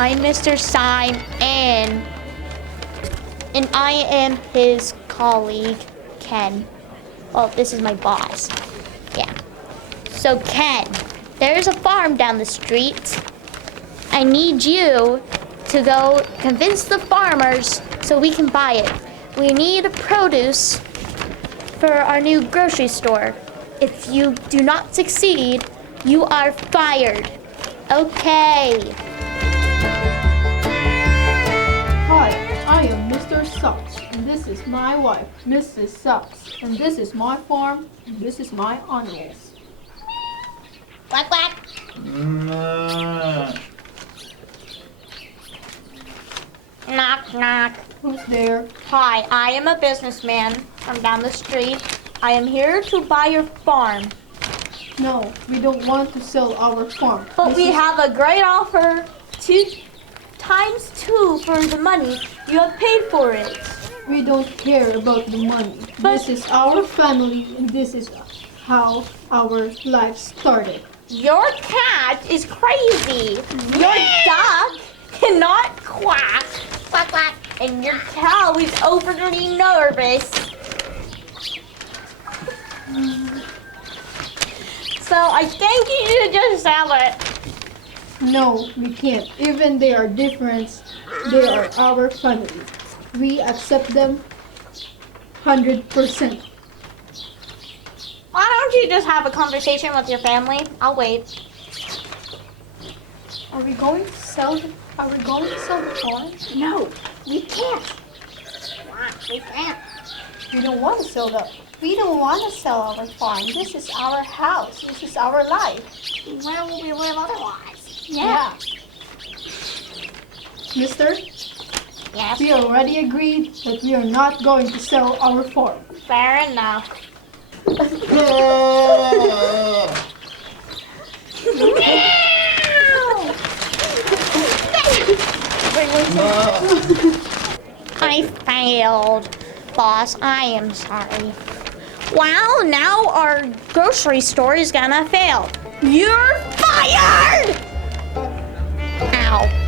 I'm Mr. Simon, and I am his colleague, Ken. Oh, this is my boss. Yeah. So, Ken, there's a farm down the street. I need you to go convince the farmers so we can buy it. We need produce for our new grocery store. If you do not succeed, you are fired. Okay. Hi, I am Mr. Sucks, and this is my wife, Mrs. Sucks, and this is my farm, and this is my animals. Quack, quack. Knock, knock. Who's there? Hi, I am a businessman from down the street. I am here to buy your farm. No, we don't want to sell our farm. But we have a great offer, 2x2 for the money you have paid for it. We don't care about the money. This is our family, and this is how our life started. Your cat is crazy. Your duck cannot quack, quack, quack, and your cow is overly nervous. So I think you should just sell it. No, we can't. Even they are different, they are our family. We accept them 100%. Why don't you just have a conversation with your family? I'll wait. Are we going to sell the farm? No, we can't. Why? We can't. We don't want to sell that. We don't want to sell our farm. This is our house. This is our life. Where will we live otherwise? Yeah. Mister, Yes, we already agreed that we are not going to sell our farm. fair enough. I failed, boss. I am sorry. Well, now our grocery store is gonna fail. You're fired! Ow.